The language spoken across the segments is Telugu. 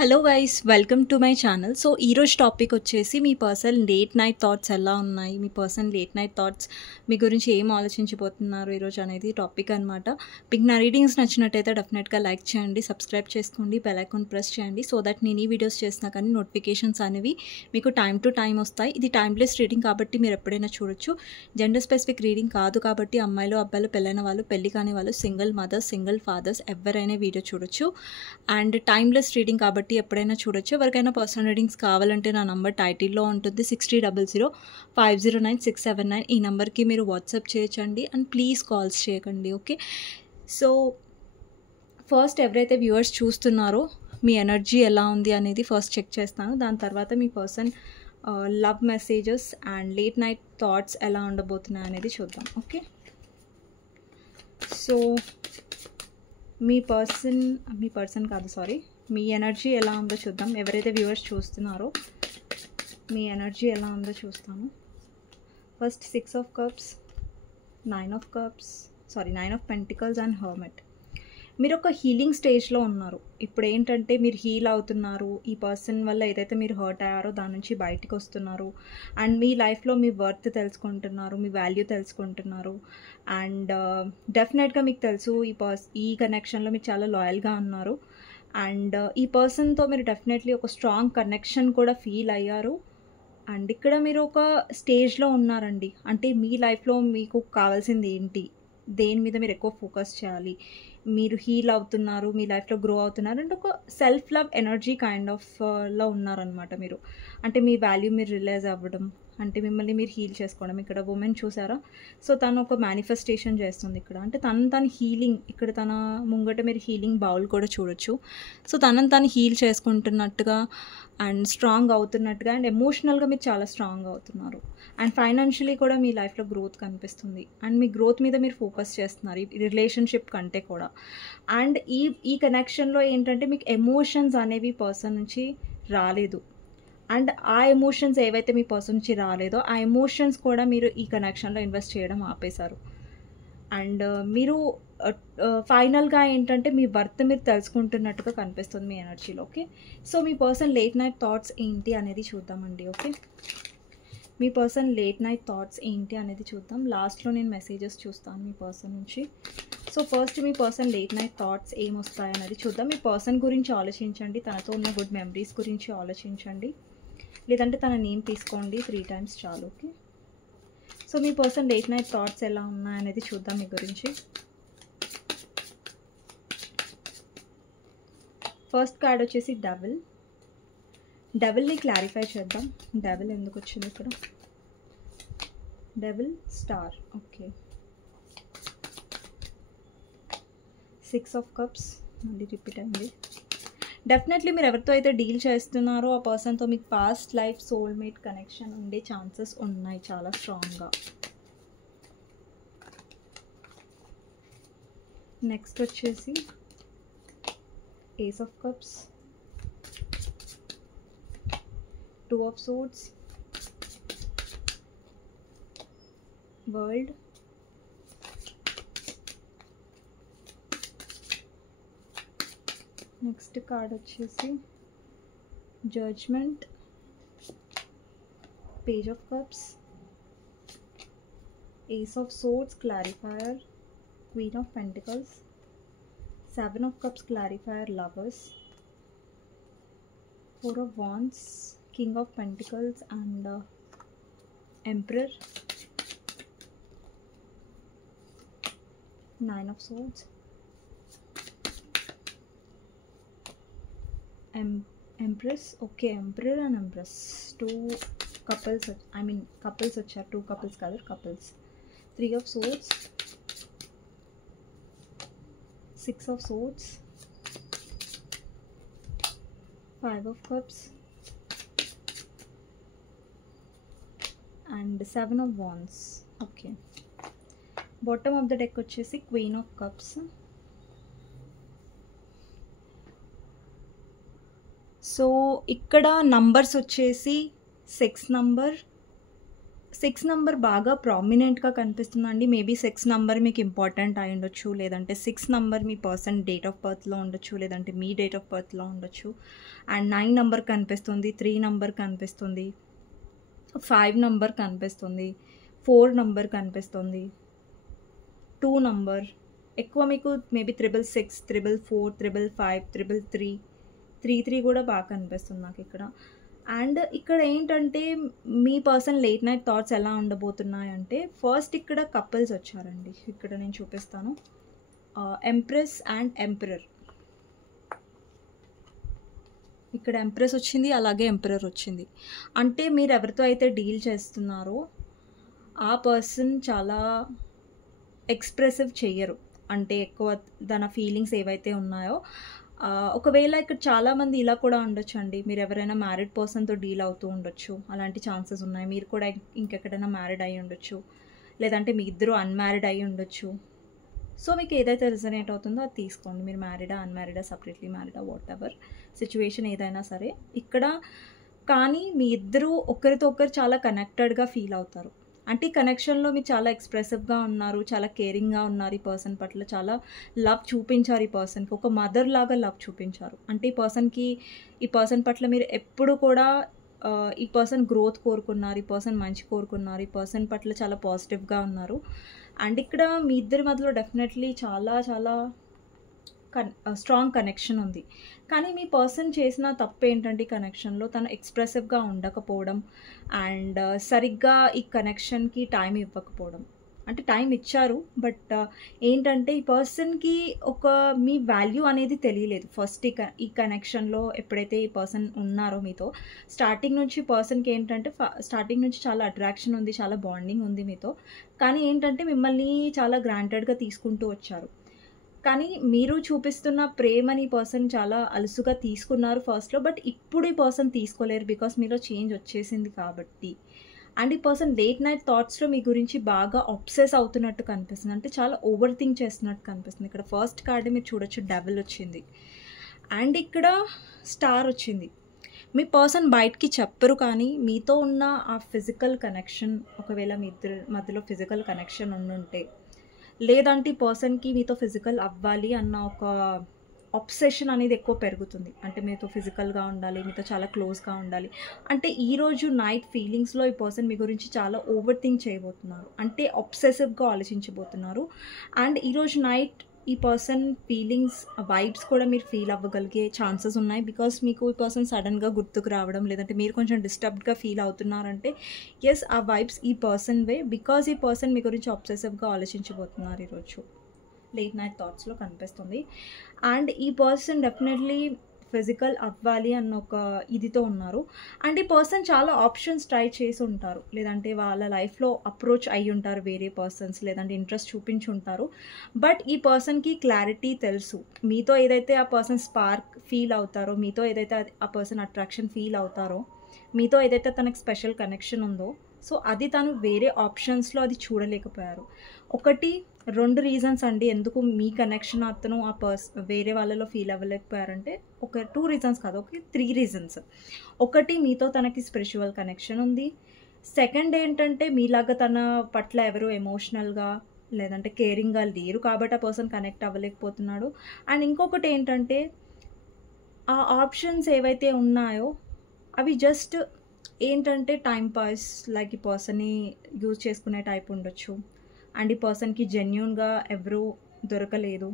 Hello guys, welcome to my channel. So ఈరోజు టాపిక్ వచ్చేసి మీ పర్సన్ లేట్ నైట్ థాట్స్ ఎలా ఉన్నాయి, మీ పర్సన్ లేట్ నైట్ థాట్స్ మీ గురించి ఏం ఆలోచించిపోతున్నారు ఈరోజు అనేది టాపిక్ అనమాట. మీకు నా రీడింగ్స్ నచ్చినట్టయితే డెఫినెట్గా లైక్ చేయండి, సబ్స్క్రైబ్ చేసుకోండి, బెల్ ఐకాన్ ప్రెస్ చేయండి. సో దట్ నేను ఈ వీడియోస్ చేసినా కానీ నోటిఫికేషన్స్ అనేవి మీకు టైం టు టైం వస్తాయి. ఇది టైమ్లెస్ రీడింగ్ కాబట్టి మీరు ఎప్పుడైనా చూడొచ్చు. జెండర్ స్పెసిఫిక్ రీడింగ్ కాదు కాబట్టి అమ్మాయిలు అబ్బాయిలు, పెళ్ళైన వాళ్ళు, పెళ్లి కాని వాళ్ళు, సింగిల్ మదర్స్, సింగిల్ ఫాదర్స్ ఎవరైనా వీడియో చూడొచ్చు. అండ్ టైమ్లెస్ రీడింగ్ కాబట్టి ఎప్పుడైనా చూడొచ్చు. ఎవరికైనా పర్సనల్ రీడింగ్స్ కావాలంటే నా నంబర్ టైటిల్లో ఉంటుంది, 60005009 ఈ నెంబర్కి మీరు వాట్సాప్ చేయొచ్చండి. అండ్ ప్లీజ్ కాల్స్ చేయకండి, ఓకే? సో ఫస్ట్ ఎవరైతే వ్యూవర్స్ చూస్తున్నారో మీ ఎనర్జీ ఎలా ఉంది అనేది ఫస్ట్ చెక్ చేస్తాను. దాని తర్వాత మీ person love messages and late night thoughts ఎలా ఉండబోతున్నాయి అనేది చూద్దాం, ఓకే? సో మీ పర్సన్ కాదు, సారీ, మీ ఎనర్జీ ఎలా ఉందో చూద్దాం. ఎవరైతే వ్యూవర్స్ చూస్తున్నారో మీ ఎనర్జీ ఎలా ఉందో చూస్తాను. First 6 of Cups, 9 of Pentacles and hermit. మీరు ఒక హీలింగ్ స్టేజ్లో ఉన్నారు. ఇప్పుడు ఏంటంటే మీరు హీల్ అవుతున్నారు. ఈ పర్సన్ వల్ల ఏదైతే మీరు హర్ట్ అయ్యారో దాని నుంచి బయటికి వస్తున్నారు. అండ్ మీ లైఫ్లో మీ వర్త్ తెలుసుకుంటున్నారు, మీ వాల్యూ తెలుసుకుంటున్నారు. అండ్ డెఫినెట్గా మీకు తెలుసు ఈ కనెక్షన్లో మీరు చాలా లాయల్గా ఉన్నారు. అండ్ ఈ పర్సన్తో మీరు డెఫినెట్లీ ఒక స్ట్రాంగ్ కనెక్షన్ కూడా ఫీల్ అయ్యారు. అండ్ ఇక్కడ మీరు ఒక స్టేజ్లో ఉన్నారండి. అంటే మీ లైఫ్లో మీకు కావాల్సింది ఏంటి, దేని మీద మీరు ఎక్కువ ఫోకస్ చేయాలి, మీరు హీల్ అవుతున్నారు, మీ లైఫ్లో గ్రో అవుతున్నారు. అంటే ఒక self love energy kind of లో ఉన్నారనమాట మీరు. అంటే మీ వాల్యూ మీరు రియలైజ్ అవ్వడం, అంటే మిమ్మల్ని మీరు హీల్ చేసుకోవడం. ఇక్కడ ఉమెన్ చూసారా? సో తను ఒక మేనిఫెస్టేషన్ చేస్తుంది ఇక్కడ. అంటే తను హీలింగ్, ఇక్కడ తన ముంగట మీరు హీలింగ్ బౌల్ కూడా చూడొచ్చు. సో తను హీల్ చేసుకుంటున్నట్టుగా అండ్ స్ట్రాంగ్ అవుతున్నట్టుగా, అండ్ ఎమోషనల్గా మీరు చాలా స్ట్రాంగ్ అవుతున్నారు. అండ్ ఫైనాన్షియలీ కూడా మీ లైఫ్లో గ్రోత్ కనిపిస్తుంది. అండ్ మీ గ్రోత్ మీద మీరు ఫోకస్ చేస్తున్నారు ఈ రిలేషన్షిప్ కంటే కూడా. అండ్ ఈ కనెక్షన్లో ఏంటంటే మీకు ఎమోషన్స్ అనేవి పర్సన్ నుంచి రాలేదు. అండ్ ఆ ఎమోషన్స్ ఏవైతే మీ పర్సన్ నుంచి రాలేదో ఆ ఎమోషన్స్ కూడా మీరు ఈ కనెక్షన్లో ఇన్వెస్ట్ చేయడం ఆపేశారు. అండ్ మీరు ఫైనల్గా ఏంటంటే మీ వర్త్ మీరు తెలుసుకుంటున్నట్టుగా కనిపిస్తుంది మీ ఎనర్జీలో, ఓకే? సో మీ పర్సన్ లేట్ నైట్ థాట్స్ ఏంటి అనేది చూద్దామండి, ఓకే? మీ పర్సన్ లేట్ నైట్ థాట్స్ ఏంటి అనేది చూద్దాం. లాస్ట్లో నేను మెసేజెస్ చూస్తాను మీ పర్సన్ నుంచి. సో ఫస్ట్ మీ పర్సన్ లేట్ నైట్ థాట్స్ ఏమొస్తాయి అనేది చూద్దాం. మీ పర్సన్ గురించి ఆలోచించండి, తనతో ఉన్న గుడ్ మెమరీస్ గురించి ఆలోచించండి, లేదంటే తన నేమ్ తీసుకోండి 3 times చాలు, ఓకే? సో మీ పర్సన్ లేట్ నైట్ థాట్స్ ఎలా ఉన్నాయనేది చూద్దాం మీ గురించి. ఫస్ట్ కార్డ్ వచ్చేసి డెవిల్ని క్లారిఫై చేద్దాం. డెవిల్ ఎందుకు వచ్చింది ఇక్కడ? Devil star, okay. 6 of Cups మళ్ళీ రిపీట్ అయింది. డెఫినెట్లీ మీరు ఎవరితో అయితే డీల్ చేస్తున్నారో ఆ పర్సన్తో మీకు పాస్ట్ లైఫ్ సోల్మేట్ కనెక్షన్ ఉండే ఛాన్సెస్ ఉన్నాయి చాలా స్ట్రాంగ్గా. నెక్స్ట్ వచ్చేసి Ace of Cups, 2 of Swords, World, next card వచ్చేసి judgment, page of cups, ace of swords clarifier, queen of pentacles, 7 of Cups clarifier lovers, 4 of Wands, king of pentacles and emperor, 9 of swords, empress, okay, emperor and empress, 2 couples, couples వచ్చారు, 2 couples కాదు, couples, 3 of swords, 6 of swords, 5 of cups and 7 of wands, okay. Bottom of the deck వచ్చేసి queen of cups. సో ఇక్కడ నంబర్స్ వచ్చేసి 6 number, 6 నంబర్ బాగా ప్రామినెంట్గా కనిపిస్తుందండి. మేబీ 6 నంబర్ మీకు ఇంపార్టెంట్ అయి ఉండొచ్చు, లేదంటే 6 నంబర్ మీ పర్సన్ డేట్ ఆఫ్ బర్త్లో ఉండొచ్చు, లేదంటే మీ డేట్ ఆఫ్ బర్త్లో ఉండొచ్చు. అండ్ 9 నంబర్ కనిపిస్తుంది, 3 నంబర్ కనిపిస్తుంది, 5 నంబర్ కనిపిస్తుంది, 4 నంబర్ కనిపిస్తుంది, 2 నంబర్. ఎక్కువ మీకు మేబీ 666, 444, 555, 333, 33 కూడా బాగా కనిపిస్తుంది నాకు ఇక్కడ. అండ్ ఇక్కడ ఏంటంటే మీ పర్సన్ లేట్ నైట్ థాట్స్ ఎలా ఉండబోతున్నాయంటే, ఫస్ట్ ఇక్కడ కపుల్స్ వచ్చారండి. ఇక్కడ నేను చూపిస్తాను. Empress and emperor. ఇక్కడ ఎంప్రెస్ వచ్చింది, అలాగే ఎంపరర్ వచ్చింది. అంటే మీరు ఎవరితో అయితే డీల్ చేస్తున్నారో ఆ పర్సన్ చాలా ఎక్స్ప్రెసివ్ చెయ్యరు. అంటే ఎక్కువ తన ఫీలింగ్స్ ఏవైతే ఉన్నాయో, ఒకవేళ ఇక్కడ చాలామంది ఇలా కూడా ఉండొచ్చు అండి. మీరు ఎవరైనా మ్యారీడ్ పర్సన్తో డీల్ అవుతూ ఉండొచ్చు, అలాంటి ఛాన్సెస్ ఉన్నాయి. మీరు కూడా ఇంకెక్కడైనా మ్యారీడ్ అయ్యి ఉండొచ్చు, లేదంటే మీ ఇద్దరు అన్మ్యారీడ్ అయ్యి ఉండొచ్చు. సో మీకు ఏదైతే రిజనేట్ అవుతుందో అది తీసుకోండి. మీరు మ్యారీడా, అన్మ్యారీడా, సపరేట్లీ మ్యారీడా, వాట్ ఎవర్ సిచ్యువేషన్ ఏదైనా సరే ఇక్కడ. కానీ మీ ఇద్దరు ఒకరితో ఒకరు చాలా కనెక్టెడ్గా ఫీల్ అవుతారు. అంటే ఈ కనెక్షన్లో మీరు చాలా ఎక్స్ప్రెసివ్గా ఉన్నారు, చాలా కేరింగ్గా ఉన్నారు. ఈ పర్సన్ పట్ల చాలా లవ్ చూపించారు. ఈ పర్సన్కి ఒక మదర్ లాగా లవ్ చూపించారు. అంటే ఈ పర్సన్ పట్ల మీరు ఎప్పుడు కూడా ఈ పర్సన్ గ్రోత్ కోరుకున్నారు, ఈ పర్సన్ మంచి కోరుకున్నారు, ఈ పర్సన్ పట్ల చాలా పాజిటివ్గా ఉన్నారు. అండ్ ఇక్కడ మీ ఇద్దరి మధ్యలో డెఫినెట్లీ చాలా చాలా స్ట్రాంగ్ కనెక్షన్ ఉంది. కానీ మీ పర్సన్ చేసిన తప్పు ఏంటంటే ఈ కనెక్షన్లో తను ఎక్స్ప్రెసివ్గా ఉండకపోవడం అండ్ సరిగ్గా ఈ కనెక్షన్కి టైం ఇవ్వకపోవడం. అంటే టైం ఇచ్చారు, బట్ ఏంటంటే ఈ పర్సన్కి మీ వాల్యూ అనేది తెలియలేదు. ఫస్ట్ ఈ కనెక్షన్లో ఎప్పుడైతే ఈ పర్సన్ ఉన్నారో మీతో, స్టార్టింగ్ నుంచి పర్సన్కి ఏంటంటే స్టార్టింగ్ నుంచి చాలా అట్రాక్షన్ ఉంది, చాలా బాండింగ్ ఉంది మీతో. కానీ ఏంటంటే మిమ్మల్ని చాలా గ్రాంటెడ్గా తీసుకుంటూ వచ్చారు. కానీ మీరు చూపిస్తున్న ప్రేమని ఈ పర్సన్ చాలా అలుసుగా తీసుకున్నారు ఫస్ట్లో, బట్ ఇప్పుడు ఈ పర్సన్ తీసుకోలేరు, బికాస్ మీలో చేంజ్ వచ్చేసింది కాబట్టి. అండ్ ఈ పర్సన్ లేట్ నైట్ థాట్స్లో మీ గురించి బాగా అబ్సెస్ అవుతున్నట్టు కనిపిస్తుంది. అంటే చాలా ఓవర్ థింక్ చేస్తున్నట్టు కనిపిస్తుంది. ఇక్కడ ఫస్ట్ కార్డ్ మీరు చూడొచ్చు, డెవిల్ వచ్చింది. అండ్ ఇక్కడ స్టార్ వచ్చింది. మీ పర్సన్ బయటికి చెప్పరు, కానీ మీతో ఉన్న ఆ ఫిజికల్ కనెక్షన్, ఒకవేళ మీ ఇద్దరి మధ్యలో ఫిజికల్ కనెక్షన్ ఉండుంటే, లేదంటే ఈ పర్సన్కి మీతో ఫిజికల్ అవ్వాలి అన్న ఒక అబ్సెషన్ అనేది ఎక్కువ పెరుగుతుంది. అంటే మీతో ఫిజికల్గా ఉండాలి, మీతో చాలా క్లోజ్గా ఉండాలి. అంటే ఈరోజు నైట్ ఫీలింగ్స్లో ఈ పర్సన్ మీ గురించి చాలా ఓవర్ థింక్ చేయబోతున్నారు, అంటే అబ్సెసివ్గా ఆలోచించబోతున్నారు. అండ్ ఈరోజు నైట్ ఈ పర్సన్ ఫీలింగ్స్, వైబ్స్ కూడా మీరు ఫీల్ అవ్వగలిగే ఛాన్సెస్ ఉన్నాయి. బికాస్ మీకు ఈ పర్సన్ సడన్గా గుర్తుకు రావడం, లేదంటే మీరు కొంచెం డిస్టర్బ్డ్గా ఫీల్ అవుతున్నారంటే ఎస్, ఆ వైబ్స్ ఈ పర్సన్ వే. బికాజ్ ఈ పర్సన్ మీ గురించి అబ్సెసివ్గా ఆలోచించబోతున్నారు ఈరోజు లేట్ నైట్ థాట్స్లో కనిపిస్తుంది. అండ్ ఈ పర్సన్ డెఫినెట్లీ ఫిజికల్ అవ్వాలి అన్న ఒక ఇదితో ఉన్నారు. అండ్ ఈ పర్సన్ చాలా ఆప్షన్స్ ట్రై చేసి ఉంటారు, లేదంటే వాళ్ళ లైఫ్లో అప్రోచ్ అయ్యి ఉంటారు వేరే పర్సన్స్, లేదంటే ఇంట్రెస్ట్ చూపించి ఉంటారు. బట్ ఈ పర్సన్కి క్లారిటీ తెలుసు, మీతో ఏదైతే ఆ పర్సన్ స్పార్క్ ఫీల్ అవుతారో, మీతో ఏదైతే ఆ పర్సన్ అట్రాక్షన్ ఫీల్ అవుతారో, మీతో ఏదైతే తనకు స్పెషల్ కనెక్షన్ ఉందో, సో అది తను వేరే ఆప్షన్స్లో అది చూడలేకపోయారు. 2 రీజన్స్ అండి ఎందుకు మీ కనెక్షన్ అతను వేరే వాళ్ళలో ఫీల్ అవ్వలేకపోయారంటే, 2 రీజన్స్ కాదు, 3 రీజన్స్. ఒకటి, మీతో తనకి స్పిరిచువల్ కనెక్షన్ ఉంది. సెకండ్ ఏంటంటే, మీలాగా తన పట్ల ఎవరు ఎమోషనల్గా లేదంటే కేరింగ్గా లేరు, కాబట్టి ఆ పర్సన్ కనెక్ట్ అవ్వలేకపోతున్నాడు. అండ్ ఇంకొకటి ఏంటంటే, ఆ ఆప్షన్స్ ఏవైతే ఉన్నాయో అవి జస్ట్ ఏంటంటే టైం పాస్, లైక్ ఈ పర్సన్ని యూజ్ చేసుకునే టైప్ ఉండొచ్చు. అండ్ ఈ పర్సన్కి జెన్యూన్గా ఎవరూ దొరకలేదు.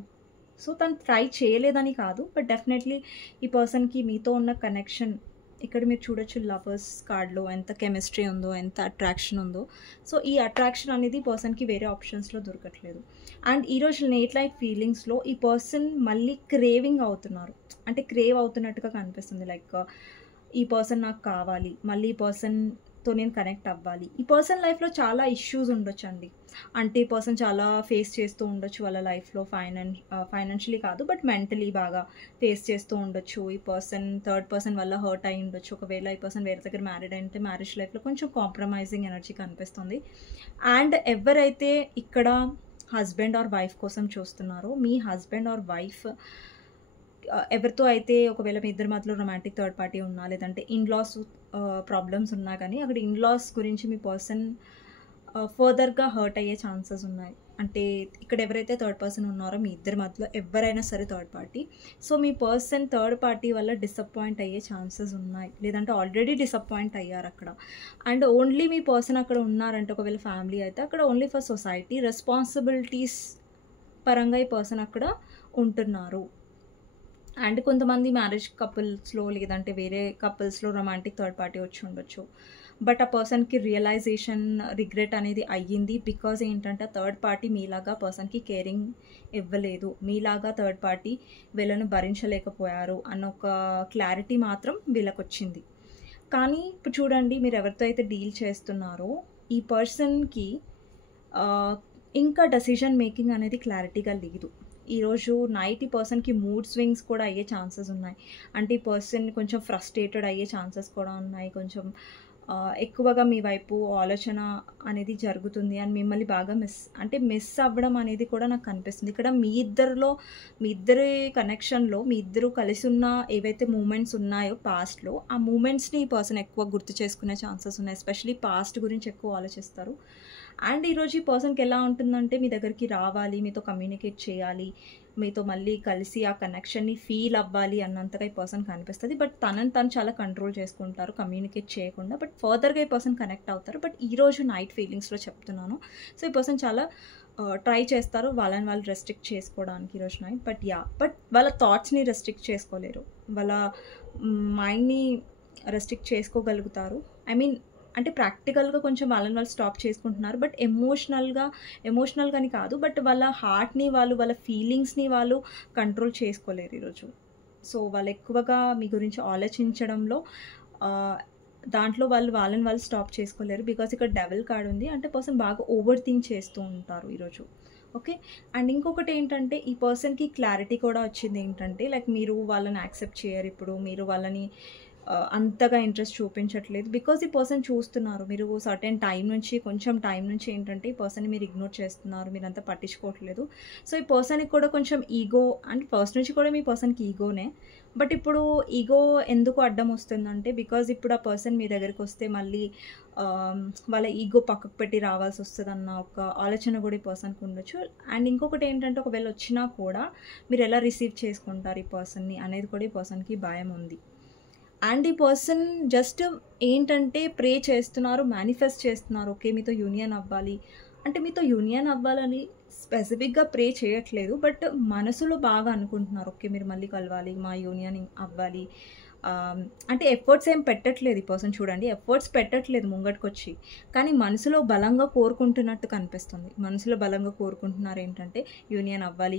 సో తను ట్రై చేయలేదని కాదు, బట్ డెఫినెట్లీ ఈ పర్సన్కి మీతో ఉన్న కనెక్షన్, ఇక్కడ మీరు చూడొచ్చు లవర్స్ కార్డ్లో ఎంత కెమిస్ట్రీ ఉందో, ఎంత అట్రాక్షన్ ఉందో. సో ఈ అట్రాక్షన్ అనేది పర్సన్కి వేరే ఆప్షన్స్లో దొరకట్లేదు. అండ్ ఈరోజు నైట్ లైఫ్ ఫీలింగ్స్లో ఈ పర్సన్ మళ్ళీ క్రేవింగ్ అవుతున్నారు, అంటే క్రేవ్ అవుతున్నట్టుగా కనిపిస్తుంది. లైక్ ఈ పర్సన్ నాకు కావాలి, మళ్ళీ ఈ పర్సన్తో నేను కనెక్ట్ అవ్వాలి. ఈ పర్సన్ లైఫ్లో చాలా ఇష్యూస్ ఉండొచ్చు అండి. అంటే ఈ పర్సన్ చాలా ఫేస్ చేస్తూ ఉండొచ్చు వాళ్ళ లైఫ్లో, ఫైనాన్షియలీ కాదు బట్ మెంటలీ బాగా ఫేస్ చేస్తూ ఉండొచ్చు. ఈ పర్సన్ థర్డ్ పర్సన్ వల్ల హర్ట్ అయి ఉండొచ్చు. ఒకవేళ ఈ పర్సన్ వేరే దగ్గర మ్యారీడ్ అయితే మ్యారేజ్ లైఫ్లో కొంచెం కాంప్రమైజింగ్ ఎనర్జీ కనిపిస్తుంది. అండ్ ఎవరైతే ఇక్కడ హస్బెండ్ ఆర్ వైఫ్ కోసం చూస్తున్నారో, మీ హస్బెండ్ ఆర్ వైఫ్ ఎవరితో అయితే ఒకవేళ మీ ఇద్దరి మధ్యలో రొమాంటిక్ థర్డ్ పార్టీ ఉన్నా, లేదంటే ఇన్‌లాస్ ప్రాబ్లమ్స్ ఉన్నా కానీ అక్కడ ఇన్‌లాస్ గురించి మీ పర్సన్ ఫర్దర్‌గా హర్ట్ అయ్యే ఛాన్సెస్ ఉన్నాయి. అంటే ఇక్కడ ఎవరైతే థర్డ్ పర్సన్ ఉన్నారో మీ ఇద్దరి మధ్యలో ఎవరైనా సరే థర్డ్ పార్టీ. సో, మీ పర్సన్ థర్డ్ పార్టీ వల్ల డిసప్పాయింట్ అయ్యే ఛాన్సెస్ ఉన్నాయి. లేదంటే ఆల్రెడీ డిసప్పాయింట్ అయ్యారక్కడ. అండ్ ఓన్లీ మీ పర్సన్ అక్కడ ఉన్నారంటే ఒకవేళ ఫ్యామిలీ అయితే అక్కడ ఓన్లీ ఫర్ సొసైటీ రెస్పాన్సిబిలిటీస్ పరంగా ఈ పర్సన్ అక్కడ ఉంటున్నారు. అండ్ కొంతమంది మ్యారేజ్ కపుల్స్‌లో లేదంటే వేరే కపుల్స్‌లో రొమాంటిక్ థర్డ్ పార్టీ వచ్చి ఉండొచ్చు. బట్ ఆ పర్సన్‌కి రియలైజేషన్, రిగ్రెట్ అనేది అయ్యింది. బికాజ్ ఏంటంటే థర్డ్ పార్టీ మీలాగా పర్సన్‌కి కేరింగ్ ఇవ్వలేదు. మీలాగా థర్డ్ పార్టీ వీళ్ళను భరించలేకపోయారు అన్న ఒక క్లారిటీ మాత్రం వీళ్ళకొచ్చింది. కానీ ఇప్పుడు చూడండి, మీరు ఎవరితో అయితే డీల్ చేస్తున్నారో ఈ పర్సన్‌కి ఇంకా డెసిషన్ మేకింగ్ అనేది క్లారిటీగా లేదు. ఈరోజు నైట్ ఈ పర్సన్‌కి మూడ్ స్వింగ్స్ కూడా అయ్యే ఛాన్సెస్ ఉన్నాయి. అంటే ఈ పర్సన్ కొంచెం ఫ్రస్ట్రేటెడ్ అయ్యే ఛాన్సెస్ కూడా ఉన్నాయి. కొంచెం ఎక్కువగా మీ వైపు ఆలోచన అనేది జరుగుతుంది అండ్ మిమ్మల్ని బాగా మిస్ అవ్వడం అనేది కూడా నాకు కనిపిస్తుంది. ఇక్కడ మీ ఇద్దరి కనెక్షన్‌లో మీ ఇద్దరు కలిసి ఉన్న ఏవైతే మూమెంట్స్ ఉన్నాయో పాస్ట్‌లో, ఆ మూమెంట్స్‌ని ఈ పర్సన్ ఎక్కువ గుర్తు చేసుకునే ఛాన్సెస్ ఉన్నాయి. ఎస్పెషల్లీ పాస్ట్ గురించి ఎక్కువ ఆలోచిస్తారు. అండ్ ఈరోజు ఈ పర్సన్‌కి ఎలా ఉంటుందంటే మీ దగ్గరికి రావాలి, మీతో కమ్యూనికేట్ చేయాలి, మీతో మళ్ళీ కలిసి ఆ కనెక్షన్‌ని ఫీల్ అవ్వాలి అన్నంతగా ఈ పర్సన్‌కి అనిపిస్తది. బట్ తనని తను చాలా కంట్రోల్ చేసుకుంటారు కమ్యూనికేట్ చేయకుండా. బట్ ఫర్దర్‌గా ఈ పర్సన్ కనెక్ట్ అవుతారు. బట్ ఈరోజు నైట్ ఫీలింగ్స్‌లో చెప్తున్నాను. సో, ఈ పర్సన్ చాలా ట్రై చేస్తారు వాళ్ళని వాళ్ళు రెస్ట్రిక్ట్ చేసుకోవడానికి ఈరోజు నైట్. బట్ వాళ్ళ థాట్స్‌ని రెస్ట్రిక్ట్ చేసుకోలేరు. వాళ్ళ మైండ్‌ని రెస్ట్రిక్ట్ చేసుకోగలుగుతారు. అంటే ప్రాక్టికల్‌గా కొంచెం వాళ్ళని వాళ్ళు స్టాప్ చేసుకుంటున్నారు. బట్ ఎమోషనల్‌గాని కాదు. బట్ వాళ్ళ హార్ట్‌ని వాళ్ళ ఫీలింగ్స్‌ని వాళ్ళు కంట్రోల్ చేసుకోలేరు ఈరోజు. సో, వాళ్ళు ఎక్కువగా మీ గురించి ఆలోచించడంలో దాంట్లో వాళ్ళని వాళ్ళు స్టాప్ చేసుకోలేరు. బికాజ్ ఇక్కడ డెవిల్ కార్డ్ ఉంది. అంటే పర్సన్ బాగా ఓవర్ థింక్ చేస్తూ ఉంటారు ఈరోజు. ఓకే. అండ్ ఇంకొకటి ఏంటంటే ఈ పర్సన్‌కి క్లారిటీ కూడా వచ్చింది ఏంటంటే లైక్ మీరు వాళ్ళని యాక్సెప్ట్ చేయరు ఇప్పుడు. మీరు వాళ్ళని అంతగా ఇంట్రెస్ట్ చూపించట్లేదు. బికాజ్ ఈ పర్సన్ చూస్తున్నారు. మీరు సర్టెన్ కొంచెం టైం నుంచి ఏంటంటే ఈ పర్సన్‌ని మీరు ఇగ్నోర్ చేస్తున్నారు. మీరంతా పట్టించుకోవట్లేదు. సో, ఈ పర్సన్‌కి కూడా కొంచెం ఈగో, అంటే ఫస్ట్ నుంచి కూడా మీ పర్సన్‌కి ఈగోనే. బట్ ఇప్పుడు ఈగో ఎందుకు అడ్డం వస్తుందంటే బికాజ్ ఇప్పుడు ఆ పర్సన్ మీ దగ్గరికి వస్తే మళ్ళీ వాళ్ళ ఈగో పక్కకు పెట్టి రావాల్సి వస్తదన్న ఒక ఆలోచన కూడా ఈ పర్సన్‌కి ఉండొచ్చు. అండ్ ఇంకొకటి ఏంటంటే ఒకవేళ వచ్చినా కూడా మీరు ఎలా రిసీవ్ చేసుకుంటారు ఈ పర్సన్‌ని అనేది కూడా ఈ పర్సన్‌కి భయం ఉంది. అండ్ ఈ పర్సన్ జస్ట్ ఏంటంటే ప్రే చేస్తున్నారు, మేనిఫెస్ట్ చేస్తున్నారు. ఓకే, మీతో యూనియన్ అవ్వాలి అంటే మీతో యూనియన్ అవ్వాలని స్పెసిఫిక్గా ప్రే చేయట్లేదు. బట్ మనసులో బాగా అనుకుంటున్నారు. ఓకే, మీరు మళ్ళీ కలవాలి, మా యూనియన్ అవ్వాలి. అంటే ఎఫర్ట్స్ ఏం పెట్టట్లేదు ఈ పర్సన్. చూడండి, ఎఫర్ట్స్ పెట్టట్లేదు ముంగటికొచ్చి. కానీ మనసులో బలంగా కోరుకుంటున్నట్టు కనిపిస్తుంది. మనసులో బలంగా కోరుకుంటున్నారు ఏంటంటే యూనియన్ అవ్వాలి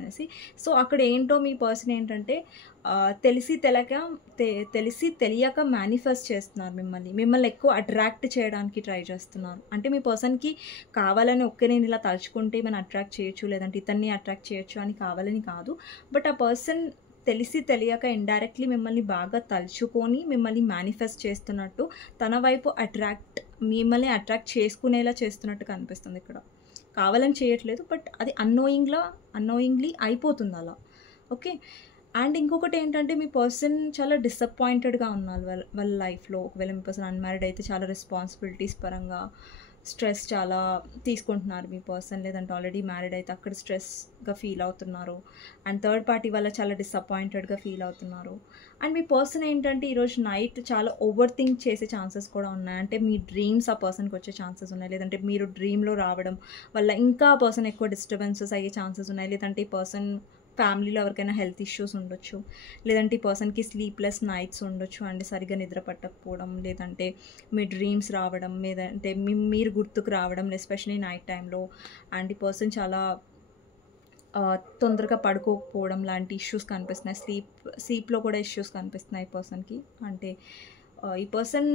అనేసి. సో, అక్కడ ఏంటో మీ పర్సన్ ఏంటంటే తెలిసి తెలియక మేనిఫెస్ట్ చేస్తున్నారు మిమ్మల్ని ఎక్కువ అట్రాక్ట్ చేయడానికి ట్రై చేస్తున్నారు. అంటే మీ పర్సన్‌కి కావాలని ఒకే నేను ఇలా తలుచుకుంటే మనం అట్రాక్ట్ చేయొచ్చు, లేదంటే ఇతన్ని అట్రాక్ట్ చేయొచ్చు అని కావాలని కాదు. బట్ ఆ పర్సన్ తెలిసి తెలియక ఇండైరెక్ట్లీ మిమ్మల్ని బాగా తలుచుకొని మిమ్మల్ని మేనిఫెస్ట్ చేస్తున్నట్టు, తన వైపు మిమ్మల్ని అట్రాక్ట్ చేసుకునేలా చేస్తున్నట్టు కనిపిస్తుంది ఇక్కడ. కావాలని చేయట్లేదు, బట్ అది అన్నోయింగ్లీ అయిపోతుంది అలా. ఓకే. అండ్ ఇంకొకటి ఏంటంటే మీ పర్సన్ చాలా డిసప్పాయింటెడ్గా ఉన్నారు వాళ్ళ లైఫ్లో. ఒకవేళ మీ పర్సన్ అన్మ్యారీడ్ అయితే చాలా రెస్పాన్సిబిలిటీస్ పరంగా స్ట్రెస్ చాలా తీసుకుంటున్నారు మీ పర్సన్. లేదంటే ఆల్రెడీ మ్యారీడ్ అయితే అక్కడ స్ట్రెస్గా ఫీల్ అవుతున్నారు. అండ్ థర్డ్ పార్టీ వల్ల చాలా డిసప్పాయింటెడ్గా ఫీల్ అవుతున్నారు. అండ్ మీ పర్సన్ ఏంటంటే ఈరోజు నైట్ చాలా ఓవర్ థింక్ చేసే ఛాన్సెస్ కూడా ఉన్నాయి. అంటే మీ డ్రీమ్స్ ఆ పర్సన్కి వచ్చే ఛాన్సెస్ ఉన్నాయి. లేదంటే మీరు డ్రీమ్లో రావడం వల్ల ఇంకా ఆ పర్సన్ ఎక్కువ డిస్టర్బెన్సెస్ అయ్యే ఛాన్సెస్ ఉన్నాయి. లేదంటే ఈ పర్సన్ ఫ్యామిలీలో ఎవరికైనా హెల్త్ ఇష్యూస్ ఉండొచ్చు. లేదంటే ఈ పర్సన్కి స్లీప్లెస్ నైట్స్ ఉండొచ్చు. అండ్ సరిగ్గా నిద్ర పట్టకపోవడం, లేదంటే మీ డ్రీమ్స్ రావడం, లేదంటే మీరు గుర్తుకు రావడం ఎస్పెషల్లీ నైట్ టైంలో. అండ్ ఈ పర్సన్ చాలా తొందరగా పడుకోకపోవడం లాంటి ఇష్యూస్ కనిపిస్తున్నాయి. స్లీప్లో కూడా ఇష్యూస్ కనిపిస్తున్నాయి ఈ పర్సన్కి. అంటే ఈ పర్సన్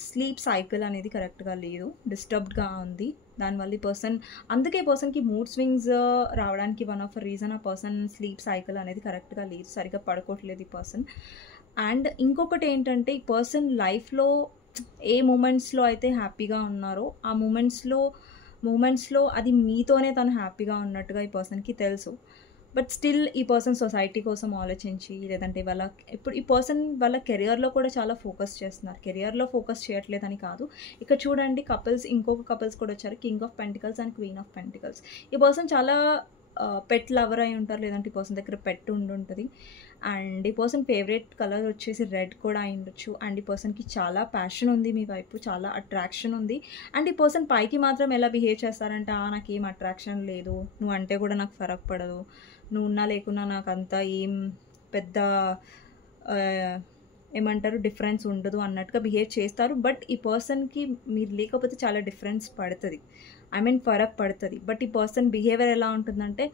స్లీప్ సైకిల్ అనేది కరెక్ట్గా లేదు, డిస్టర్బ్డ్గా ఉంది. దానివల్ల ఈ పర్సన్ అందుకే పర్సన్కి మూడ్ స్వింగ్స్ రావడానికి వన్ ఆఫ్ రీజన్ ఆ పర్సన్ స్లీప్ సైకిల్ అనేది కరెక్ట్గా లేదు, సరిగ్గా పడుకోవట్లేదు ఈ పర్సన్. అండ్ ఇంకొకటి ఏంటంటే ఈ పర్సన్ లైఫ్లో ఏ మూమెంట్స్లో అయితే హ్యాపీగా ఉన్నారో ఆ మూమెంట్స్లో అది మీతోనే తను హ్యాపీగా ఉన్నట్టుగా ఈ పర్సన్కి తెలుసు. బట్ స్టిల్ ఈ పర్సన్ సొసైటీ కోసం ఆలోచించి, లేదంటే ఇప్పుడు ఈ పర్సన్ వాళ్ళ కెరియర్లో కూడా చాలా ఫోకస్ చేస్తున్నారు. కెరియర్లో ఫోకస్ చేయట్లేదని కాదు, ఇక్కడ చూడండి ఇంకొక కపుల్స్ కూడా వచ్చారు, king of pentacles and queen of pentacles. ఈ పర్సన్ చాలా పెట్ లవర్ అయి ఉంటారు, లేదంటే ఈ పర్సన్ దగ్గర పెట్ ఉంటుంది. అండ్ ఈ పర్సన్ ఫేవరెట్ కలర్ వచ్చేసి రెడ్ కూడా అయి ఉండొచ్చు. అండ్ ఈ పర్సన్కి చాలా ప్యాషన్ ఉంది మీ వైపు, చాలా అట్రాక్షన్ ఉంది. అండ్ ఈ పర్సన్ పైకి మాత్రం ఎలా బిహేవ్ చేస్తారంటే, నాకేం అట్రాక్షన్ లేదు, నువ్వు అంటే కూడా నాకు ఫరక్ పడదు, నువ్వు ఉన్నా లేకున్నా నాకు అంతా ఏం పెద్ద ఏమంటారు డిఫరెన్స్ ఉండదు అన్నట్టుగా బిహేవ్ చేస్తారు. బట్ ఈ పర్సన్కి మీరు లేకపోతే చాలా డిఫరెన్స్ పడుతుంది, ఫరక్ పడుతుంది. బట్ ఈ పర్సన్ బిహేవియర్ ఎలా ఉంటుందంటే,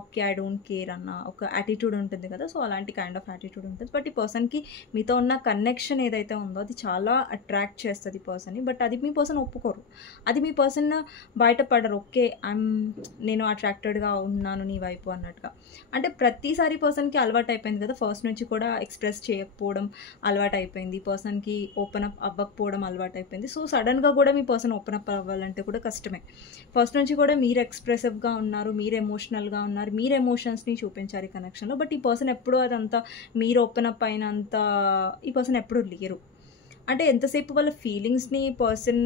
ఓకే ఐ డోంట్ కేర్ అన్న ఒక యాటిట్యూడ్ ఉంటుంది కదా, సో అలాంటి కైండ్ ఆఫ్ యాటిట్యూడ్ ఉంటుంది. బట్ ఈ పర్సన్కి మీతో ఉన్న కనెక్షన్ ఏదైతే ఉందో అది చాలా అట్రాక్ట్ చేస్తుంది ఈ పర్సన్ని. బట్ అది మీ పర్సన్ ఒప్పుకోరు, అది మీ పర్సన్ బయటపడరు. ఓకే నేను అట్రాక్టెడ్గా ఉన్నాను నీ వైపు అన్నట్టుగా. అంటే ప్రతిసారి పర్సన్కి అలవాటు అయిపోయింది కదా, ఫస్ట్ నుంచి కూడా ఎక్స్ప్రెస్ చేయకపోవడం అలవాటు అయిపోయింది, పర్సన్కి ఓపెన్ అప్ అవ్వకపోవడం అలవాటు అయిపోయింది. సో సడన్గా కూడా మీ పర్సన్ ఓపెన్ అప్ అవ్వాలంటే కూడా కష్టమే. ఫస్ట్ నుంచి కూడా మీరు ఎక్స్ప్రెసివ్గా ఉన్నారు, మీరు ఎమోషనల్గా ఉన్నారు, మీరు ఎమోషన్స్ని చూపించారు ఈ కనెక్షన్లో. బట్ ఈ పర్సన్ ఎప్పుడూ అదంతా మీరు ఓపెన్ అప్ అయినంత ఈ పర్సన్ ఎప్పుడూ లేరు. అంటే ఎంతసేపు వాళ్ళ ఫీలింగ్స్ని పర్సన్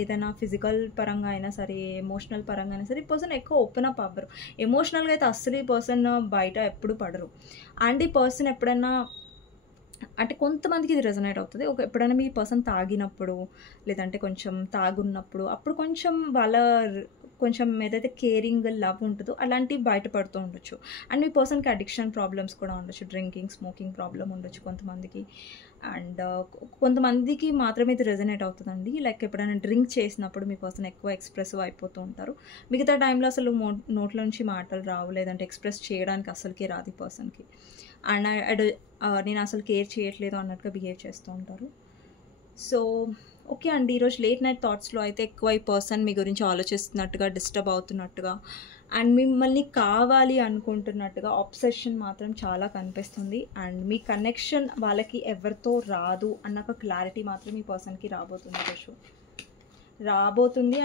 ఏదైనా ఫిజికల్ పరంగా అయినా సరే, ఎమోషనల్ పరంగా అయినా సరే, ఈ పర్సన్ ఎక్కువ ఓపెన్ అప్ అవ్వరు. ఎమోషనల్గా అయితే అస్సలు ఈ పర్సన్ బయట ఎప్పుడు పడరు. అండ్ ఈ పర్సన్ ఎప్పుడైనా అంటే కొంతమందికి ఇది రెజొనేట్ అవుతుంది. ఎప్పుడైనా మీ పర్సన్ తాగినప్పుడు, లేదంటే కొంచెం తాగున్నప్పుడు, అప్పుడు కొంచెం ఏదైతే కేరింగ్ లవ్ ఉంటుందో అలాంటివి బయటపడుతూ ఉండొచ్చు. అండ్ మీ పర్సన్కి అడిక్షన్ ప్రాబ్లమ్స్ కూడా ఉండొచ్చు, డ్రింకింగ్ స్మోకింగ్ ప్రాబ్లం ఉండొచ్చు కొంతమందికి. అండ్ కొంతమందికి మాత్రమే ఇది రెజొనేట్ అవుతుందండి. లైక్ ఎప్పుడైనా డ్రింక్ చేసినప్పుడు మీ పర్సన్ ఎక్కువ ఎక్స్ప్రెసివ్ అయిపోతూ ఉంటారు, మిగతా టైంలో అసలు నోట్ల నుంచి మాటలు రావు, లేదంటే ఎక్స్ప్రెస్ చేయడానికి అసలుకే రాదు ఈ పర్సన్కి. అండ్ నేను అసలు కేర్ చేయట్లేదు అన్నట్టుగా బిహేవ్ చేస్తూ ఉంటారు. సో ఓకే అండి, ఈరోజు లేట్ నైట్ థాట్స్లో అయితే ఎక్కువ ఈ పర్సన్ మీ గురించి ఆలోచిస్తున్నట్టుగా, డిస్టర్బ్ అవుతున్నట్టుగా, అండ్ మిమ్మల్ని కావాలి అనుకుంటున్నట్టుగా ఆబ్సెషన్ మాత్రం చాలా కనిపిస్తుంది. అండ్ మీ కనెక్షన్ వాళ్ళకి ఎవరితో రాదు అన్న ఒక క్లారిటీ మాత్రం ఈ పర్సన్కి రాబోతుంది.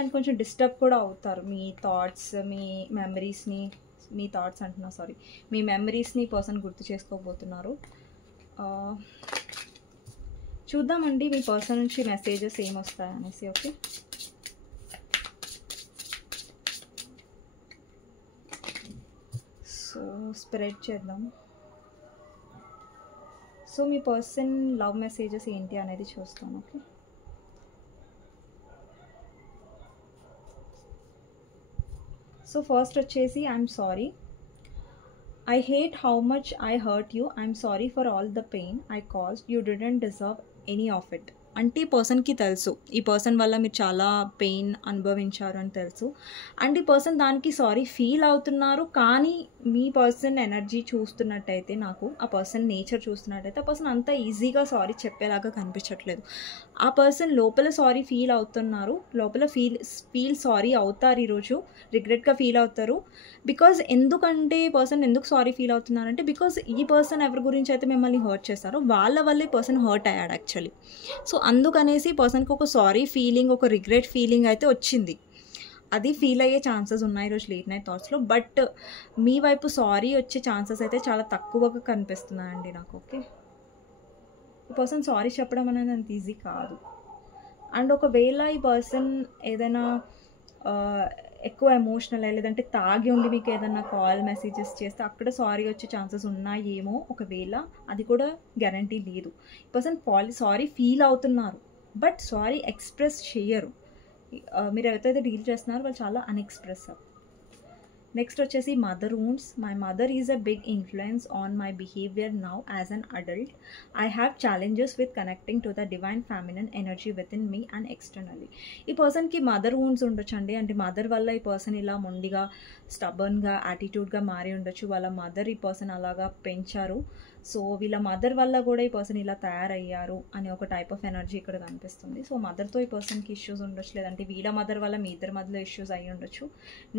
అండ్ కొంచెం డిస్టర్బ్ కూడా అవుతారు. మీ థాట్స్, మీ మెమరీస్ని పర్సన్ గుర్తు చేసుకోబోతున్నారు. చూద్దామండి మీ పర్సన్ నుంచి మెసేజెస్ ఏమొస్తాయనేసి. ఓకే, సో స్ప్రెడ్ చేద్దాం. సో మీ పర్సన్ లవ్ మెసేజెస్ ఏంటి అనేది చూస్తాను. ఓకే, సో ఫస్ట్ వచ్చేసి I'm sorry, I hate how much I hurt you. I'm sorry for all the pain I caused. You didn't deserve any of it. అంటే ఈ పర్సన్కి తెలుసు, ఈ పర్సన్ వల్ల మీరు చాలా పెయిన్ అనుభవించారు అని తెలుసు. అండ్ ఈ పర్సన్ దానికి సారీ ఫీల్ అవుతున్నారు. కానీ మీ పర్సన్ ఎనర్జీ చూస్తున్నట్టయితే, నాకు ఆ పర్సన్ నేచర్ చూస్తున్నట్టయితే, ఆ పర్సన్ అంత ఈజీగా సారీ చెప్పేలాగా కనిపించట్లేదు. ఆ పర్సన్ లోపల సారీ ఫీల్ అవుతున్నారు, లోపల ఫీల్ సారీ అవుతారు, ఈరోజు రిగ్రెట్గా ఫీల్ అవుతారు. బికాజ్ ఎందుకంటే ఈ పర్సన్ ఎందుకు సారీ ఫీల్ అవుతున్నారంటే, బికాజ్ ఈ పర్సన్ ఎవరి గురించి అయితే మిమ్మల్ని హర్ట్ చేస్తారో వాళ్ళ వల్లే పర్సన్ హర్ట్ అయ్యాడు యాక్చువల్లీ. సో అందుకనేసి పర్సన్కి ఒక సారీ ఫీలింగ్, ఒక రిగ్రెట్ ఫీలింగ్ అయితే వచ్చింది. అది ఫీల్ అయ్యే ఛాన్సెస్ ఉన్నాయి ఈరోజు లేట్ నైట్ థాట్స్లో. బట్ మీ వైపు సారీ వచ్చే ఛాన్సెస్ అయితే చాలా తక్కువగా కనిపిస్తున్నాయండి నాకు. ఓకే, ఈ పర్సన్ సారీ చెప్పడం అనేది అంత ఈజీ కాదు. అండ్ ఒకవేళ ఈ పర్సన్ ఏదైనా ఎక్కువ ఎమోషనల్ లేదంటే తాగి ఉండి మీకు ఏదైనా కాల్ మెసేజెస్ చేస్తే అక్కడ సారీ వచ్చే ఛాన్సెస్ ఉన్నాయేమో ఒకవేళ, అది కూడా గ్యారంటీ లేదు. ఈ పర్సన్ సారీ ఫీల్ అవుతున్నారు, బట్ సారీ ఎక్స్ప్రెస్ చేయరు. మీరు ఎవరైతే డీల్ చేస్తున్నారో వాళ్ళు చాలా అన్ఎక్స్ప్రెసివ్. నెక్స్ట్ వచ్చేసి mother wounds. My mother is a big influence on my behaviour now as an adult. I have challenges with connecting to the divine feminine energy within me and externally. ఈ పర్సన్కి మదర్ వూండ్స్ ఉండొచ్చండి. అంటే మదర్ వల్ల ఈ పర్సన్ ఇలా మొండిగా, స్టబర్న్గా, యాటిట్యూడ్గా మారి ఉండొచ్చు. వాళ్ళ మదర్ ఈ పర్సన్ అలాగా పెంచారు. సో వీళ్ళ మదర్ వల్ల కూడా ఈ పర్సన్ ఇలా తయారయ్యారు అనే ఒక టైప్ ఆఫ్ ఎనర్జీ ఇక్కడ కనిపిస్తుంది. సో మదర్తో ఈ పర్సన్కి ఇష్యూస్ ఉండొచ్చు, లేదంటే వీళ్ళ మదర్ వల్ల మీ ఇద్దరి మధ్యలో ఇష్యూస్ అయ్యి ఉండొచ్చు.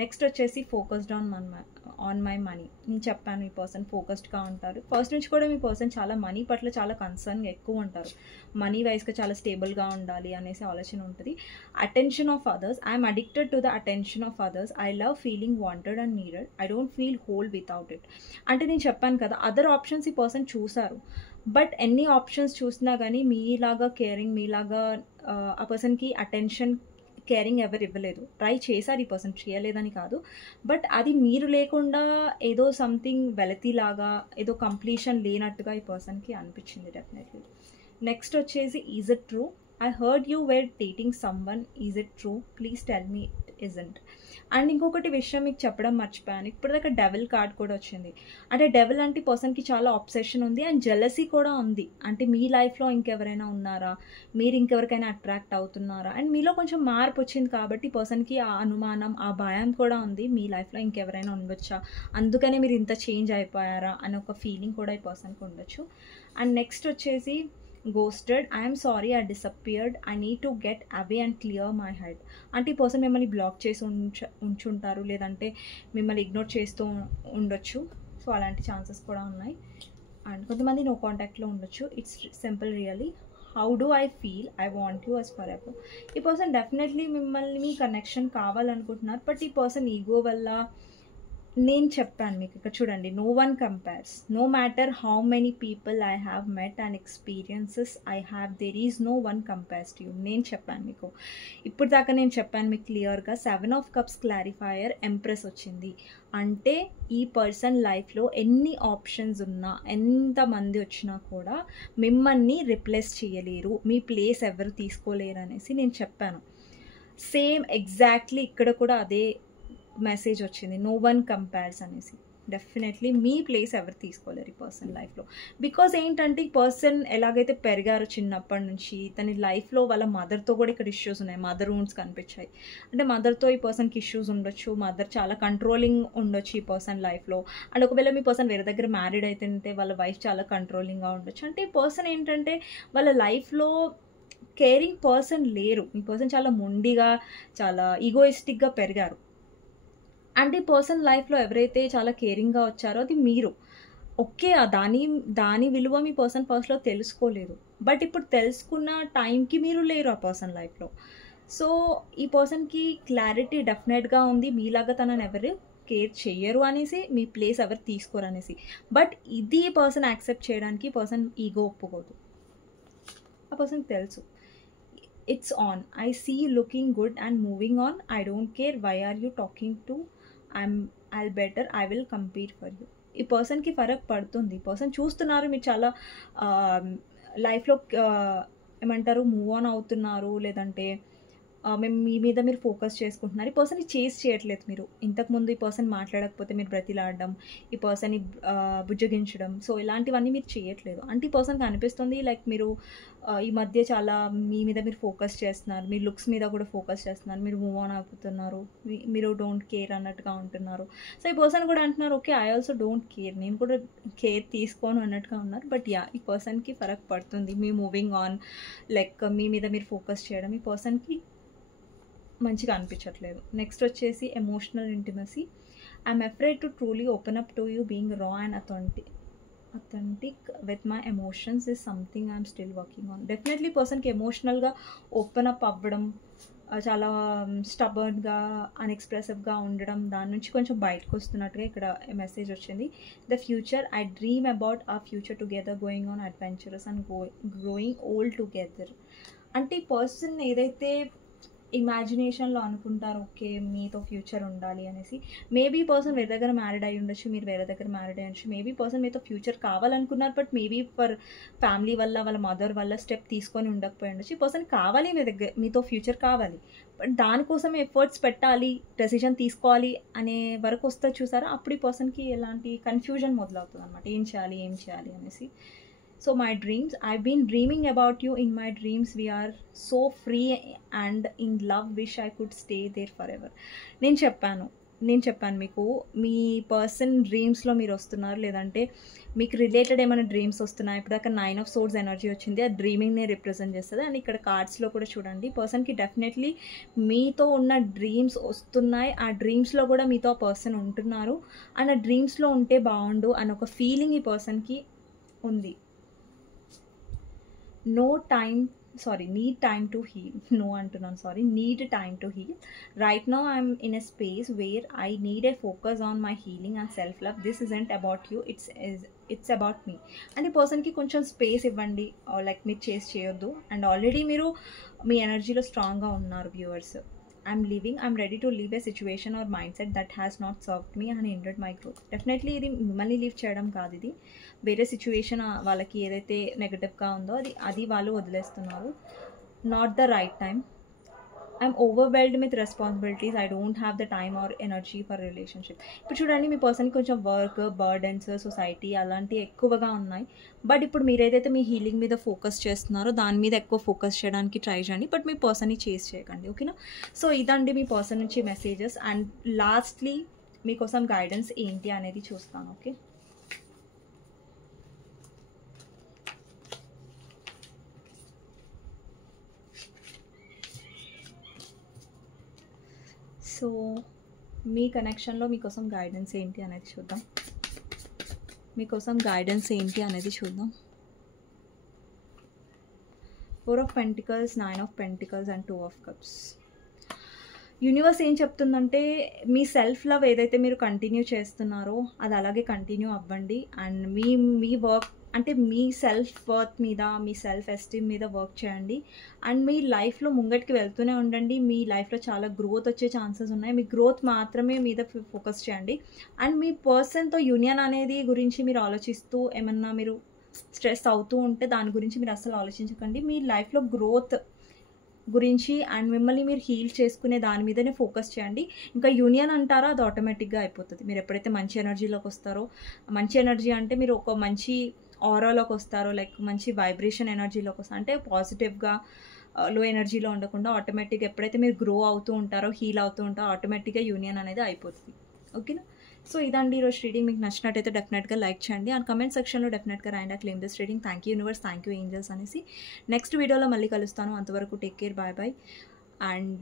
నెక్స్ట్ వచ్చేసి ఫోకస్డ్ ఆన్ మై మనీ. నేను చెప్పాను ఈ పర్సన్ ఫోకస్డ్గా ఉంటారు. ఫస్ట్ నుంచి కూడా మీ పర్సన్ చాలా మనీ పట్ల చాలా కన్సర్న్గా ఎక్కువ ఉంటారు. మనీ వైజ్గా చాలా స్టేబుల్గా ఉండాలి అనేసి ఆలోచన ఉంటుంది. Attention of others. I'm addicted to the attention of others. I love feeling wanted and needed. I don't feel whole without it. అంటే నేను చెప్పాను కదా, అదర్ ఆప్షన్స్ ఈ పర్సన్ చూసారు, బట్ ఎన్ని ఆప్షన్స్ చూసినా కానీ మీలాగా కేరింగ్, మీలాగా ఆ పర్సన్కి అటెన్షన్, కేరింగ్ ఎవరు ఇవ్వలేదు. ట్రై చేశారు ఈ పర్సన్, చేయలేదని కాదు, బట్ అది మీరు లేకుండా ఏదో సంథింగ్ వెలతిలాగా, ఏదో కంప్లీషన్ లేనట్టుగా ఈ పర్సన్కి అనిపించింది డెఫినెట్లీ. నెక్స్ట్ వచ్చేసి is it true. I heard you were dating someone. Is it true? Please tell me it isn't. And ఇంకొకటి విషయం మీకు చెప్పడం మర్చిపోయాను, ఇప్పటిదాకా డెవిల్ కార్డ్ కూడా వచ్చింది. అంటే డెవిల్ అంటే పర్సన్కి చాలా అబ్సెషన్ ఉంది అండ్ జెలసీ కూడా ఉంది. అంటే మీ లైఫ్లో ఇంకెవరైనా ఉన్నారా, మీరు ఇంకెవరికైనా అట్రాక్ట్ అవుతున్నారా, అండ్ మీలో కొంచెం మార్పు వచ్చింది కాబట్టి పర్సన్కి ఆ అనుమానం, ఆ భయం కూడా ఉంది, మీ లైఫ్లో ఇంకెవరైనా ఉండొచ్చా, అందుకనే మీరు ఇంత చేంజ్ అయిపోయారా అనే ఒక ఫీలింగ్ కూడా ఈ పర్సన్కి ఉండొచ్చు. అండ్ నెక్స్ట్ వచ్చేసి ghosted. I am sorry I disappeared. I need to get away and clear my head. అంటే ఈ పర్సన్ మిమ్మల్ని బ్లాక్ చేసి ఉంచుంటారు, లేదంటే మిమ్మల్ని ఇగ్నోర్ చేస్తూ ఉండొచ్చు. సో అలాంటి ఛాన్సెస్ కూడా ఉన్నాయి. అండ్ కొంతమంది నో కాంటాక్ట్లో ఉండొచ్చు. It's simple really. How do I feel? I want you us forever. ఈ పర్సన్ డెఫినెట్లీ మిమ్మల్ని, మీ కనెక్షన్ కావాలనుకుంటున్నారు, బట్ ఈ పర్సన్ ఈగో వల్ల, నేను చెప్పాను మీకు ఇక్కడ చూడండి, no one compares. No matter how many people I have met and experiences I have, there is no one compares to you. నేను చెప్పాను మీకు, ఇప్పుడు దాకా నేను చెప్పాను మీకు క్లియర్గా. 7 of Cups క్లారిఫైయర్, ఎంప్రెస్ వచ్చింది. అంటే ఈ పర్సన్ లైఫ్లో ఎన్ని ఆప్షన్స్ ఉన్నా, ఎంతమంది వచ్చినా కూడా మిమ్మల్ని రిప్లేస్ చేయలేరు, మీ ప్లేస్ ఎవరు తీసుకోలేరు అనేసి నేను చెప్పాను. సేమ్ ఎగ్జాక్ట్లీ ఇక్కడ కూడా అదే మెసేజ్ వచ్చింది, నో వన్ కంపేర్స్ అనేసి. డెఫినెట్లీ మీ ప్లేస్ ఎవరు తీసుకోలేరు ఈ పర్సన్ లైఫ్లో. బికాజ్ ఏంటంటే ఈ పర్సన్ ఎలాగైతే పెరిగారో చిన్నప్పటి నుంచి, తన లైఫ్లో వాళ్ళ మదర్తో కూడా ఇక్కడ ఇష్యూస్ ఉన్నాయి, మదర్ వూండ్స్ కనిపించాయి. అంటే మదర్తో ఈ పర్సన్కి ఇష్యూస్ ఉండొచ్చు, మదర్ చాలా కంట్రోలింగ్ ఉండొచ్చు ఈ పర్సన్ లైఫ్లో. అండ్ ఒకవేళ మీ పర్సన్ వేరే దగ్గర మ్యారీడ్ అయితే వాళ్ళ వైఫ్ చాలా కంట్రోలింగ్గా ఉండొచ్చు. అంటే ఈ పర్సన్ ఏంటంటే వాళ్ళ లైఫ్లో కేరింగ్ పర్సన్ లేరు. ఈ పర్సన్ చాలా మొండిగా, చాలా ఈగోయిస్టిక్గా పెరిగారు. అంటే ఈ పర్సన్ లైఫ్లో ఎవరైతే చాలా కేరింగ్గా వచ్చారో అది మీరు. ఓకే, దాని విలువ మీ పర్సన్ ఫస్ట్లో తెలుసుకోలేదు, బట్ ఇప్పుడు తెలుసుకున్న టైంకి మీరు లేరు ఆ పర్సన్ లైఫ్లో. సో ఈ పర్సన్కి క్లారిటీ డెఫినెట్గా ఉంది, మీలాగా తనని ఎవరు కేర్ చెయ్యరు అనేసి, మీ ప్లేస్ ఎవరు తీసుకోరు అనేసి. బట్ ఇది పర్సన్ యాక్సెప్ట్ చేయడానికి పర్సన్ ఈగో ఒప్పుకోదు. ఆ పర్సన్కి తెలుసు, it's on. I see you looking good and moving on. I don't care why are you talking to, I'll better, I will compete for you. ఈ పర్సన్కి ఫరక్ పడుతుంది. ఈ పర్సన్ చూస్తున్నారు మీరు చాలా లైఫ్లో ఏమంటారు మూవ్ ఆన్ అవుతున్నారు, లేదంటే మేము మీ మీద మీరు ఫోకస్ చేసుకుంటున్నారు. ఈ పర్సన్ని చేజ్ చేయట్లేదు మీరు. ఇంతకుముందు ఈ పర్సన్ మాట్లాడకపోతే మీరు బ్రతిలాడడం, ఈ పర్సన్ని బుజ్జగించడం, సో ఇలాంటివన్నీ మీరు చేయట్లేదు. అంటే ఈ పర్సన్కి అనిపిస్తుంది లైక్ మీరు ఈ మధ్య చాలా మీ మీద మీరు ఫోకస్ చేస్తున్నారు, మీ లుక్స్ మీద కూడా ఫోకస్ చేస్తున్నారు, మీరు మూవ్ ఆన్ అవుతున్నారు, మీరు డోంట్ కేర్ అన్నట్టుగా ఉంటున్నారు. సో ఈ పర్సన్ కూడా అంటున్నారు, okay I also don't care, నేను కూడా కేర్ తీసుకోను అన్నట్టుగా ఉన్నారు. బట్ యా, ఈ పర్సన్కి ఫరక్ పడుతుంది మీ మూవింగ్ ఆన్, లైక్ మీ మీద మీరు ఫోకస్ చేయడం ఈ పర్సన్కి మంచిగా అనిపించట్లేదు. నెక్స్ట్ వచ్చేసి emotional intimacy. I'm afraid to truly open up to you, being raw and authentic with my emotions is something I'm still working on. Definitely పర్సన్కి ఎమోషనల్గా ఓపెన్ అప్ అవ్వడం, చాలా స్టబర్న్గా, అన్ఎక్స్ప్రెసివ్గా ఉండడం, దాని నుంచి కొంచెం బయటకు వస్తున్నట్టుగా ఇక్కడ మెసేజ్ వచ్చింది. The future, I dream about a future together, going on adventurous and growing old together. అంటే ఈ పర్సన్ ఏదైతే ఇమాజినేషన్లో అనుకుంటారు ఓకే మీతో ఫ్యూచర్ ఉండాలి అనేసి, మేబీ పర్సన్ వేరే దగ్గర మ్యారీడ్ అయ్యి ఉండొచ్చు, మీరు వేరే దగ్గర మ్యారీడ్ అయ్యి ఉండొచ్చు. మేబీ పర్సన్ మీతో ఫ్యూచర్ కావాలనుకున్నారు, బట్ మేబీ ఫర్ ఫ్యామిలీ వల్ల, వాళ్ళ మదర్ వల్ల స్టెప్ తీసుకొని ఉండకపోయి ఉండొచ్చు. ఈ పర్సన్ కావాలి మీతో ఫ్యూచర్ కావాలి, బట్ దానికోసం ఎఫర్ట్స్ పెట్టాలి, డెసిషన్ తీసుకోవాలి అనే వరకు వస్తే చూసారా, అప్పుడు ఈ పర్సన్కి ఎలాంటి కన్ఫ్యూజన్ మొదలవుతుంది అనమాట, ఏం చేయాలి అనేసి. So my dreams, I've been dreaming about you in my dreams. We are so free and in love. Wish I could stay there forever. నేను చెప్పాను, నేను చెప్పాను మీకు, మీ పర్సన్ డ్రీమ్స్లో మీరు వస్తున్నారు, లేదంటే మీకు రిలేటెడ్ ఏమైనా డ్రీమ్స్ వస్తున్నాయి. ఇప్పుడు దాకా 9 ఆఫ్ సోర్స్ ఎనర్జీ వచ్చింది, ఆ డ్రీమింగ్నే రిప్రజెంట్ చేస్తుంది. అండ్ ఇక్కడ కార్డ్స్లో కూడా చూడండి, పర్సన్కి డెఫినెట్లీ మీతో ఉన్న డ్రీమ్స్ వస్తున్నాయి, ఆ డ్రీమ్స్లో కూడా మీతో ఆ పర్సన్ ఉంటున్నారు. అండ్ ఆ డ్రీమ్స్లో ఉంటే బాగుండు అని ఒక ఫీలింగ్ ఈ పర్సన్కి ఉంది. need time to heal. Need time to heal. Right now I'm in a space where I need a focus on my healing and self love. This isn't about you, it's about me. And ఈ పర్సన్కి కొంచెం స్పేస్ ఇవ్వండి, లైక్ మీరు చేసి చేయొద్దు. అండ్ ఆల్రెడీ మీరు మీ ఎనర్జీలో స్ట్రాంగ్గా ఉన్నారు viewers. I'm ready to leave a situation or mindset that has not served me and hindered my growth. Definitely ఇది మిమ్మల్ని లీవ్ చేయడం కాదు, ఇది వేరే సిచ్యువేషన్ వాళ్ళకి ఏదైతే నెగటివ్గా ఉందో అది వాళ్ళు వదిలేస్తున్నారు. Not the right time. I'm overwhelmed with responsibilities. I don't have the time or energy for relationship. ఇప్పుడు చూడండి, మీ పర్సన్కి కొంచెం వర్క్, బర్డెన్స్, సొసైటీ అలాంటివి ఎక్కువగా ఉన్నాయి. బట్ ఇప్పుడు మీరు ఏదైతే మీ హీలింగ్ మీద ఫోకస్ చేస్తున్నారో దాని మీద ఎక్కువ ఫోకస్ చేయడానికి ట్రై చేయండి. బట్ మీ పర్సన్ని చేస్ చేయకండి, ఓకేనా? సో ఇదండి మీ పర్సన్ నుంచి మెసేజెస్. అండ్ లాస్ట్లీ మీకోసం గైడెన్స్ ఏంటి అనేది చూస్తాను, ఓకే? సో మీ కనెక్షన్లో మీకోసం గైడెన్స్ ఏంటి అనేది చూద్దాం. Four of Pentacles, 9 of Pentacles and 2 of Cups. Universe ఏం చెప్తుందంటే, మీ సెల్ఫ్ లవ్ ఏదైతే మీరు కంటిన్యూ చేస్తున్నారో అది అలాగే కంటిన్యూ అవ్వండి. అండ్ మీ వర్క్ అంటే మీ సెల్ఫ్ వర్త్ మీద, మీ సెల్ఫ్ ఎస్టీమ్ మీద వర్క్ చేయండి. అండ్ మీ లైఫ్లో ముంగటికి వెళ్తూనే ఉండండి. మీ లైఫ్లో చాలా గ్రోత్ వచ్చే ఛాన్సెస్ ఉన్నాయి. మీ గ్రోత్ మాత్రమే మీద ఫోకస్ చేయండి. అండ్ మీ పర్సన్తో యూనియన్ అనేది గురించి మీరు ఆలోచిస్తూ ఏమన్నా మీరు స్ట్రెస్ అవుతూ ఉంటే దాని గురించి మీరు అసలు ఆలోచించకండి. మీ లైఫ్లో గ్రోత్ గురించి అండ్ మిమ్మల్ని మీరు హీల్ చేసుకునే దాని మీదనే ఫోకస్ చేయండి. ఇంకా యూనియన్ అంటారా, అది ఆటోమేటిక్గా అయిపోతుంది. మీరు ఎప్పుడైతే మంచి ఎనర్జీలోకి వస్తారో, మంచి ఎనర్జీ అంటే మీరు ఒక మంచి ఆరాలోకి వస్తారో, లైక్ మంచి వైబ్రేషన్ ఎనర్జీలోకి వస్తారు, అంటే పాజిటివ్గా లో ఎనర్జీలో ఉండకుండా ఆటోమేటిక్గా ఎప్పుడైతే మీరు గ్రో అవుతూ ఉంటారో, హీల్ అవుతూ ఉంటారో, ఆటోమేటిక్గా యూనియన్ అనేది అయిపోతుంది, ఓకేనా? సో ఇదండి ఈరోజు రీడింగ్. మీకు నచ్చినట్టయితే డెఫినెట్గా లైక్ చేయండి. అండ్ కమెంట్ సెక్షన్లో డెఫినెట్గా రాయండి claim this reading. Thank you universe, thank you angels అనేసి. నెక్స్ట్ వీడియోలో మళ్ళీ కలుస్తాను. అంతవరకు take care, bye bye. And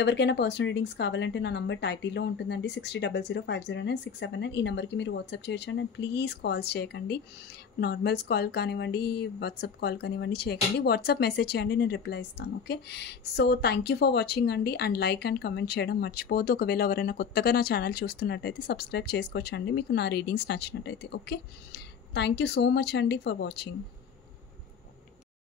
ఎవరికైనా పర్సనల్ రీడింగ్స్ కావాలంటే నా నెంబర్ టైటిల్లో ఉంటుందండి, 6000509679. ఈ నెంబర్కి మీరు వాట్సాప్ చేయొచ్చండి. అండ్ ప్లీజ్ కాల్స్ చేయకండి, నార్మల్స్ కాల్ కానివ్వండి, వాట్సాప్ కాల్ కానివ్వండి చేయకండి. వాట్సాప్ మెసేజ్ చేయండి, నేను రిప్లై ఇస్తాను, okay? So thank you for watching అండి. అండ్ లైక్ అండ్ కమెంట్ చేయడం మర్చిపోవద్దు. ఒకవేళ ఎవరైనా కొత్తగా నా ఛానల్ చూస్తున్నట్టయితే సబ్స్క్రైబ్ చేసుకోవచ్చండి, మీకు నా రీడింగ్స్ నచ్చినట్టయితే, okay? Thank you so much అండి ఫర్ వాచింగ్.